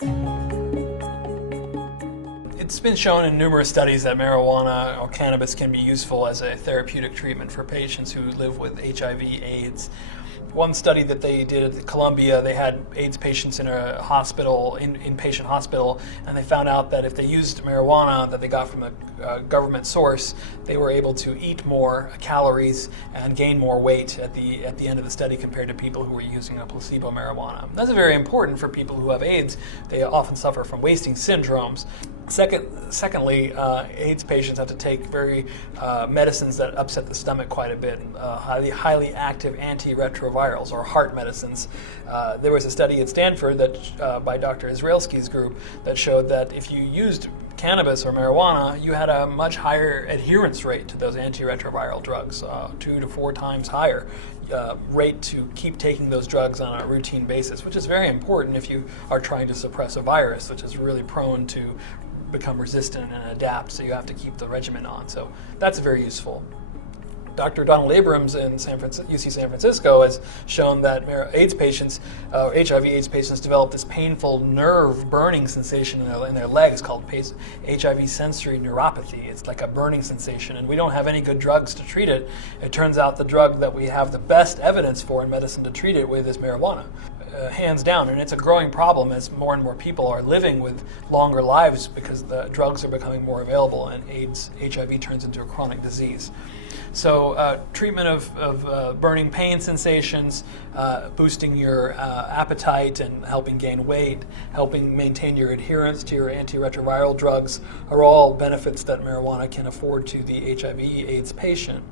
It's been shown in numerous studies that marijuana or cannabis can be useful as a therapeutic treatment for patients who live with HIV/AIDS. One study that they did at Columbia, they had AIDS patients in a hospital, inpatient hospital, and they found out that if they used marijuana that they got from a government source, they were able to eat more calories and gain more weight at the end of the study compared to people who were using a placebo marijuana. That's very important for people who have AIDS. They often suffer from wasting syndromes. Secondly, AIDS patients have to take medicines that upset the stomach quite a bit, highly active antiretrovirals or heart medicines. There was a study at Stanford that by Dr. Israelski's group that showed that if you used cannabis or marijuana, you had a much higher adherence rate to those antiretroviral drugs, 2 to 4 times higher rate to keep taking those drugs on a routine basis, which is very important if you are trying to suppress a virus, which is really prone to become resistant and adapt, so you have to keep the regimen on. So that's very useful. Dr. Donald Abrams in UC San Francisco has shown that AIDS patients, HIV/AIDS patients, develop this painful nerve burning sensation in their legs called HIV sensory neuropathy. It's like a burning sensation, and we don't have any good drugs to treat it. It turns out the drug that we have the best evidence for in medicine to treat it with is marijuana. Hands down, and it's a growing problem as more and more people are living with longer lives because the drugs are becoming more available and HIV turns into a chronic disease. So treatment of burning pain sensations, boosting your appetite and helping gain weight, helping maintain your adherence to your antiretroviral drugs are all benefits that marijuana can afford to the HIV/AIDS patient.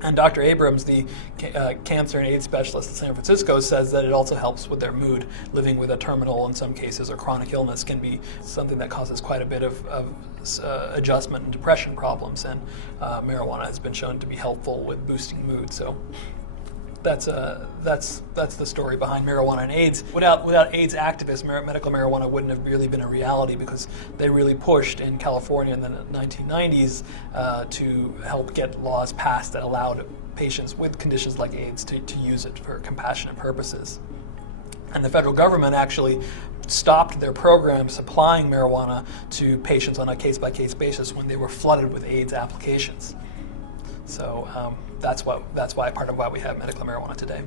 And Dr. Abrams, the cancer and AIDS specialist in San Francisco, says that it also helps with their mood. Living with a terminal, in some cases, or chronic illness can be something that causes quite a bit of adjustment and depression problems, and marijuana has been shown to be helpful with boosting mood. So that's the story behind marijuana and AIDS. Without AIDS activists, medical marijuana wouldn't have really been a reality, because they really pushed in California in the 1990s to help get laws passed that allowed patients with conditions like AIDS to use it for compassionate purposes. And the federal government actually stopped their program supplying marijuana to patients on a case-by-case basis when they were flooded with AIDS applications. So that's part of why we have medical marijuana today.